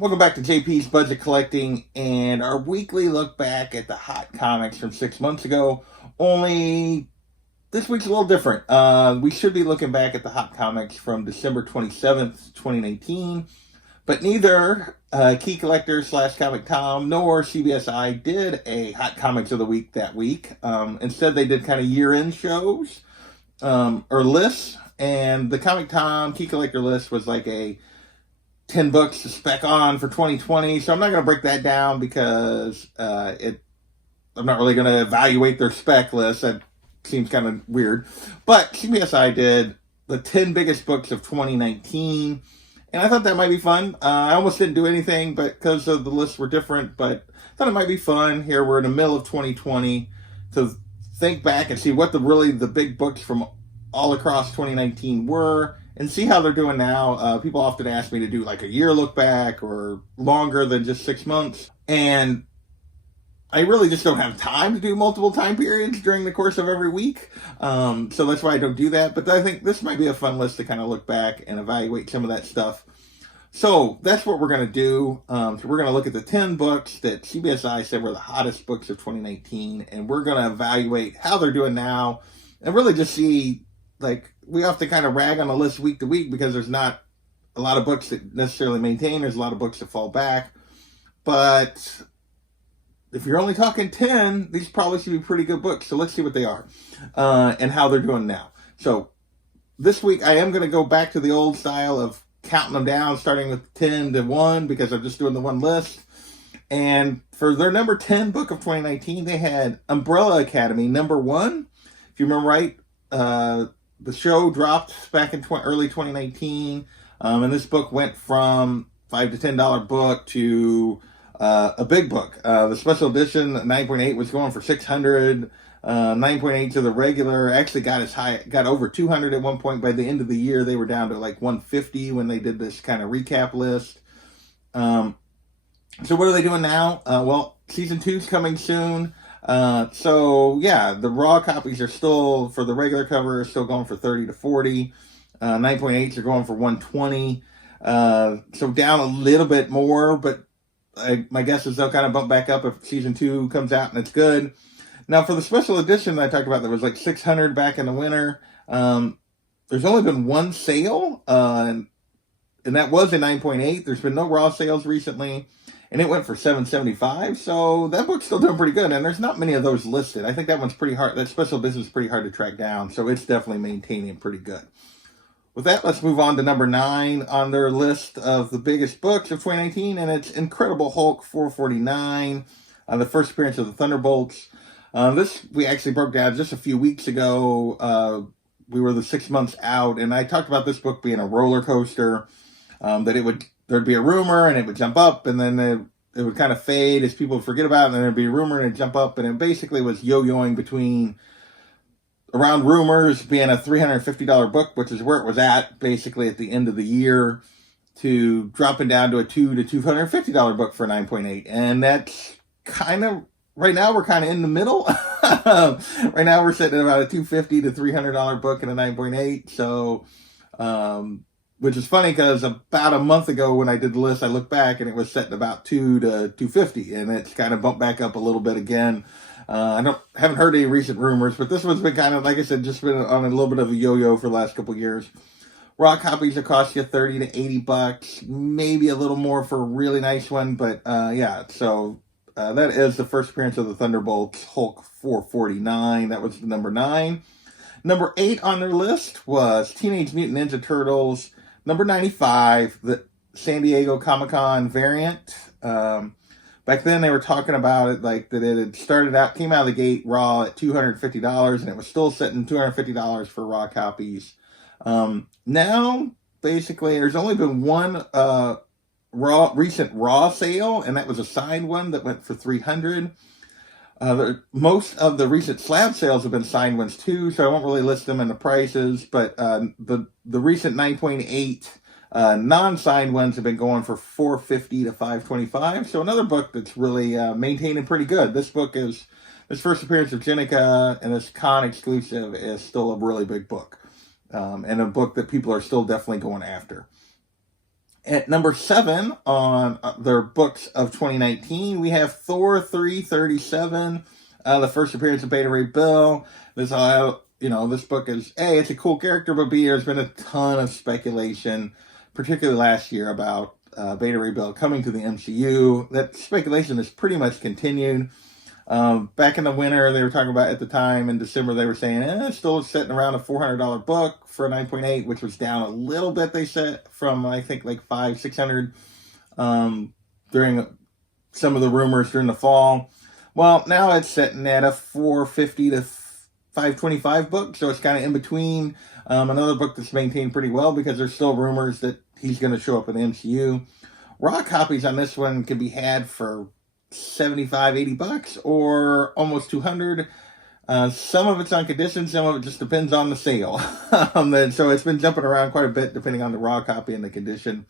Welcome back to JP's Budget Collecting and our weekly look back at the hot comics from 6 months ago. Only this week's a little different. We should be looking back at the hot comics from December 27th, 2019, but neither Key Collector / Comic Tom nor CBSI did a hot comics of the week that week. Instead, they did kind of year-end shows or lists, and the Comic Tom Key Collector list was like a 10 books to spec on for 2020. So I'm not going to break that down because I'm not really going to evaluate their spec list. That seems kind of weird. But CBSI did the 10 biggest books of 2019. And I thought that might be fun. I almost didn't do anything but because of the lists were different. But I thought it might be fun. Here we're in the middle of 2020 to think back and see what the big books from all across 2019 were. And see how they're doing now. People often ask me to do like a year look back or longer than just 6 months. And I really just don't have time to do multiple time periods during the course of every week. So that's why I don't do that. But I think this might be a fun list to kind of look back and evaluate some of that stuff. So that's what we're going to do. So we're going to look at the 10 books that CBSI said were the hottest books of 2019. And we're going to evaluate how they're doing now and really just see, like, we have to kind of rag on the list week to week because there's not a lot of books that necessarily maintain. There's a lot of books that fall back. But if you're only talking 10, these probably should be pretty good books. So let's see what they are and how they're doing now. So this week I am going to go back to the old style of counting them down, starting with 10 to 1 because I'm just doing the one list. And for their number 10 book of 2019, they had Umbrella Academy, number 1. If you remember right, the show dropped back in early 2019, and this book went from $5 to $10 book to a big book. The special edition 9.8 was going for $600. 9.8 to the regular actually got over $200 at one point. By the end of the year, they were down to like $150 when they did this kind of recap list. So what are they doing now? Well, season 2 is coming soon. So yeah, the raw copies are still, for the regular cover, are still going for $30 to $40. 9.8s are going for $120. So down a little bit more, but my guess is they'll kind of bump back up if season 2 comes out and it's good. Now for the special edition that I talked about, that was like $600 back in the winter. There's only been one sale, and that was a 9.8. There's been no raw sales recently. And it went for $775, so that book's still doing pretty good. And there's not many of those listed. I think that one's pretty hard. That special edition is pretty hard to track down, so it's definitely maintaining pretty good. With that, let's move on to number 9 on their list of the biggest books of 2019, and it's Incredible Hulk 449, the first appearance of the Thunderbolts. This we actually broke down just a few weeks ago. We were the 6 months out, and I talked about this book being a roller coaster, that there'd be a rumor and it would jump up, and then it would kind of fade as people would forget about it, and then there'd be a rumor and it'd jump up, and it basically was yo-yoing between around rumors being a $350 book, which is where it was at basically at the end of the year, to dropping down to a $200 to $250 book for 9.8. And that's kind of, right now we're kind of in the middle. Right now we're sitting at about a $250 to $300 book in a 9.8. So, which is funny because about a month ago when I did the list, I looked back and it was set at about $200 to $250, and it's kind of bumped back up a little bit again. I haven't heard any recent rumors, but this one's been kind of, like I said, just been on a little bit of a yo-yo for the last couple of years. Raw copies will cost you $30 to $80, maybe a little more for a really nice one, but yeah. So that is the first appearance of the Thunderbolts, Hulk 449. That was the number 9. Number 8 on their list was Teenage Mutant Ninja Turtles, number 95, the San Diego Comic-Con variant. Back then they were talking about it like that it had came out of the gate raw at $250, and it was still sitting $250 for raw copies. Now, basically, there's only been one recent raw sale, and that was a signed one that went for $300. Most of the recent slab sales have been signed ones too, so I won't really list them in the prices, but the recent 9.8 non-signed ones have been going for $450 to $525. So another book that's really maintaining pretty good. This book is, this first appearance of Jenica and this con exclusive is still a really big book, and a book that people are still definitely going after. At number 7 on their books of 2019, we have Thor 337, the first appearance of Beta Ray Bill. This this book is A, it's a cool character, but B, there's been a ton of speculation, particularly last year, about Beta Ray Bill coming to the MCU. That speculation has pretty much continued. Back in the winter, they were talking about, at the time in December, they were saying it's still sitting around a $400 book for a 9.8, which was down a little bit, they said, from I think like $500-600 during some of the rumors during the fall. Well, now it's sitting at a $450 to $525 book, so it's kind of in between. Another book that's maintained pretty well because there's still rumors that he's going to show up in the MCU. Raw copies on this one can be had for $75-80 or almost $200. Some of it's on condition, some of it just depends on the sale. So it's been jumping around quite a bit depending on the raw copy and the condition.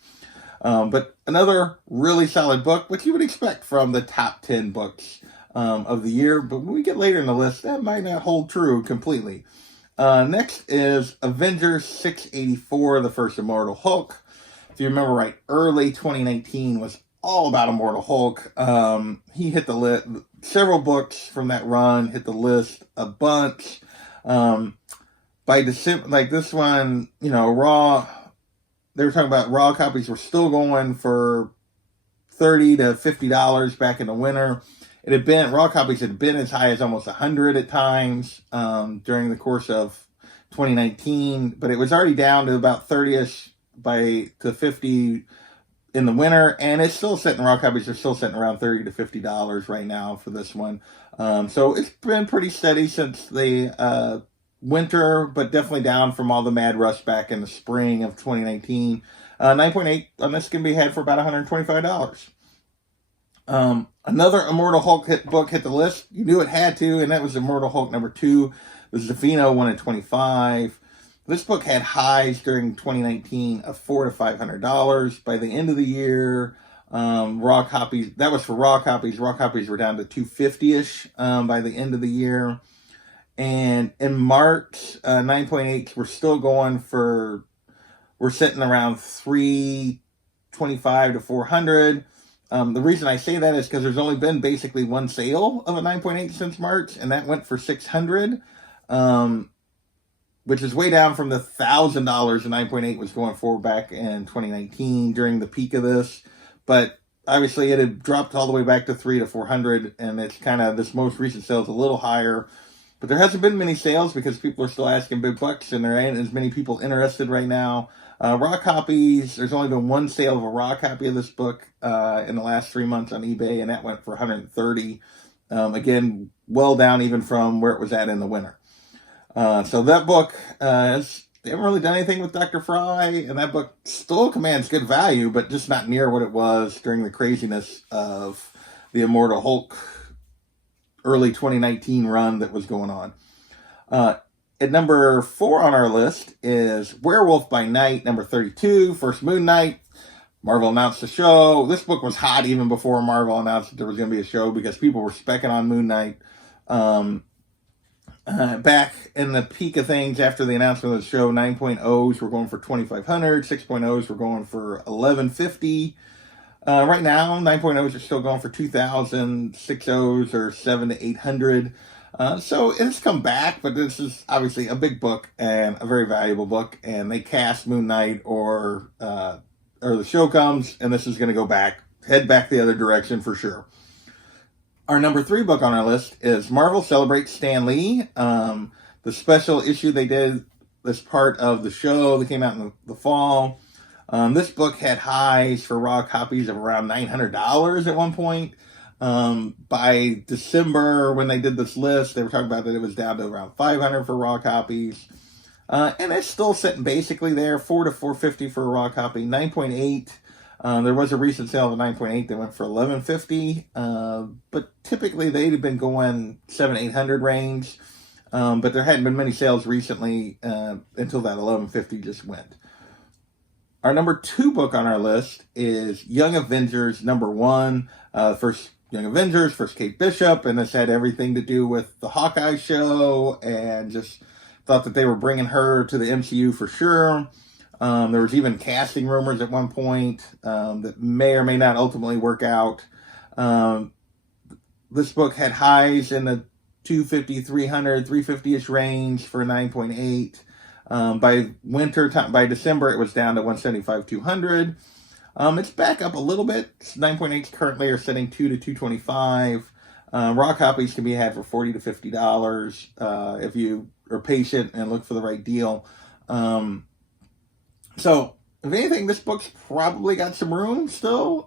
But another really solid book, which you would expect from the top 10 books of the year. But when we get later in the list, that might not hold true completely. Next is Avengers 684, the first Immortal Hulk. If you remember right, early 2019 was all about Immortal Hulk. He hit the list. Several books from that run hit the list a bunch. By December, like this one, raw. They were talking about raw copies were still going for $30 to $50 back in the winter. Raw copies had been as high as almost $100 at times during the course of 2019, but it was already down to about 30ish to 50 in the winter, and it's still sitting. Raw copies are still sitting around $30 to $50 right now for this one. So it's been pretty steady since the winter, but definitely down from all the mad rush back in the spring of 2019. 9.8 on this can be had for about $125. Another Immortal Hulk book hit the list. You knew it had to, and that was Immortal Hulk number 2. The Zafino one at $25. This book had highs during 2019 of $400 to $500. By the end of the year, raw copies, that was for raw copies. Raw copies were down to $250-ish by the end of the year. And in March, 9.8s we're sitting around $325 to $400. The reason I say that is because there's only been basically one sale of a 9.8 since March, and that went for $600. Which is way down from the $1,000 a 9.8 was going for back in 2019 during the peak of this. But obviously it had dropped all the way back to $300 to $400, and it's kind of, this most recent sale is a little higher. But there hasn't been many sales because people are still asking big bucks, and there ain't as many people interested right now. Raw copies, there's only been one sale of a raw copy of this book in the last 3 months on eBay, and that went for $130. Again, well down even from where it was at in the winter. So that book, they haven't really done anything with Dr. Fry, and that book still commands good value, but just not near what it was during the craziness of the Immortal Hulk early 2019 run that was going on. At number 4 on our list is Werewolf by Night, number 32, first Moon Knight. Marvel announced the show. This book was hot even before Marvel announced that there was going to be a show because people were specking on Moon Knight. Back in the peak of things after the announcement of the show, 9.0s were going for $2,500, 6.0s were going for $1,150. Right now, 9.0s are still going for $2,000, 6.0s are $700 to $800. So it's come back, but this is obviously a big book and a very valuable book. And they cast Moon Knight or the show comes, and this is going to head back the other direction for sure. Our number 3 book on our list is Marvel Celebrates Stan Lee. The special issue they did, this part of the show that came out in the fall. This book had highs for raw copies of around $900 at one point. By December, when they did this list, they were talking about that it was down to around $500 for raw copies. And it's still sitting basically there, $400 to $450 for a raw copy, 9.8. There was a recent sale of a 9.8 that went for $1,150, but typically they'd have been going $700-800 range, but there hadn't been many sales recently until that $1,150 just went. Our number 2 book on our list is Young Avengers number 1, first Young Avengers, first Kate Bishop, and this had everything to do with the Hawkeye show, and just thought that they were bringing her to the MCU for sure. There was even casting rumors at one point that may or may not ultimately work out. This book had highs in the 250, 300, 350-ish range for 9.8. By December, it was down to 175, 200. It's back up a little bit. 9.8s currently are setting 2 to 225. Raw copies can be had for $40 to $50 if you are patient and look for the right deal. So, if anything, this book's probably got some room still,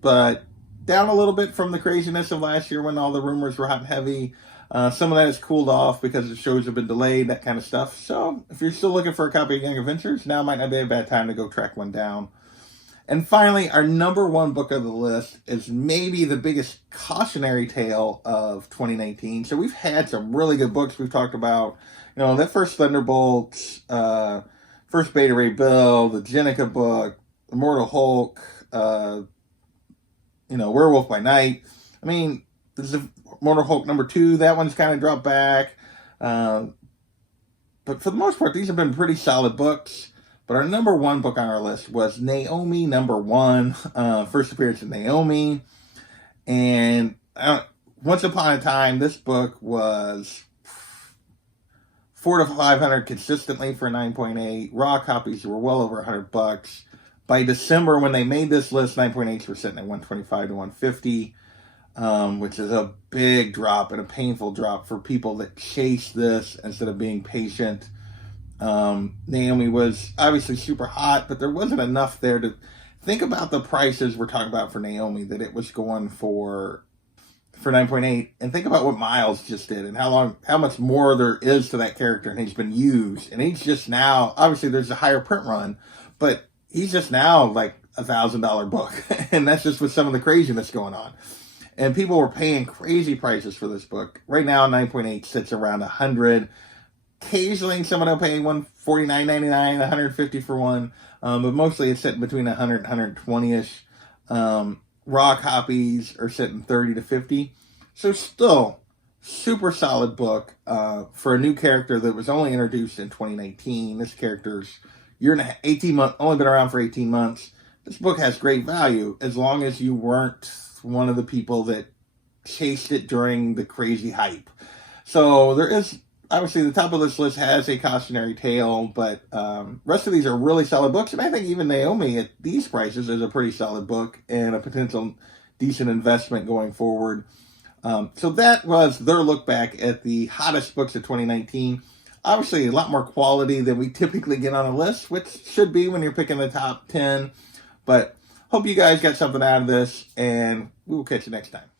but down a little bit from the craziness of last year when all the rumors were hot and heavy. Some of that has cooled off because the shows have been delayed, that kind of stuff. So, if you're still looking for a copy of Young Avengers, now might not be a bad time to go track one down. And finally, our number one book of the list is maybe the biggest cautionary tale of 2019. So we've had some really good books we've talked about. That first Thunderbolts, first Beta Ray Bill, the Jenica book, Immortal Hulk, Werewolf by Night. I mean, this is Immortal Hulk number 2. That one's kind of dropped back. But for the most part, these have been pretty solid books. But our number one book on our list was Naomi number 1, first appearance of Naomi. And once upon a time, this book was $400 to $500 consistently for 9.8. Raw copies were well over $100. By December, when they made this list, 9.8s were sitting at 125 to 150, which is a big drop and a painful drop for people that chase this instead of being patient. Naomi was obviously super hot, but there wasn't enough there to think about the prices we're talking about for Naomi that it was going for 9.8, and think about what Miles just did and how much more there is to that character, and he's been used, and he's just now, obviously there's a higher print run, but he's just now like $1,000 book, and that's just with some of the craziness going on. And people were paying crazy prices for this book. Right now, 9.8 sits around $100. Occasionally, someone will pay $149.99, $150 for one, but mostly it's sitting between $100 and $120-ish. Raw copies are sitting $30 to $50. So still, super solid book for a new character that was only introduced in 2019. This character's 18 months, only been around for 18 months. This book has great value as long as you weren't one of the people that chased it during the crazy hype. So there is, obviously the top of this list has a cautionary tale, but rest of these are really solid books. And I think even Naomi at these prices is a pretty solid book and a potential decent investment going forward. So that was their look back at the hottest books of 2019. Obviously, a lot more quality than we typically get on a list, which should be when you're picking the top 10. But hope you guys got something out of this, and we will catch you next time.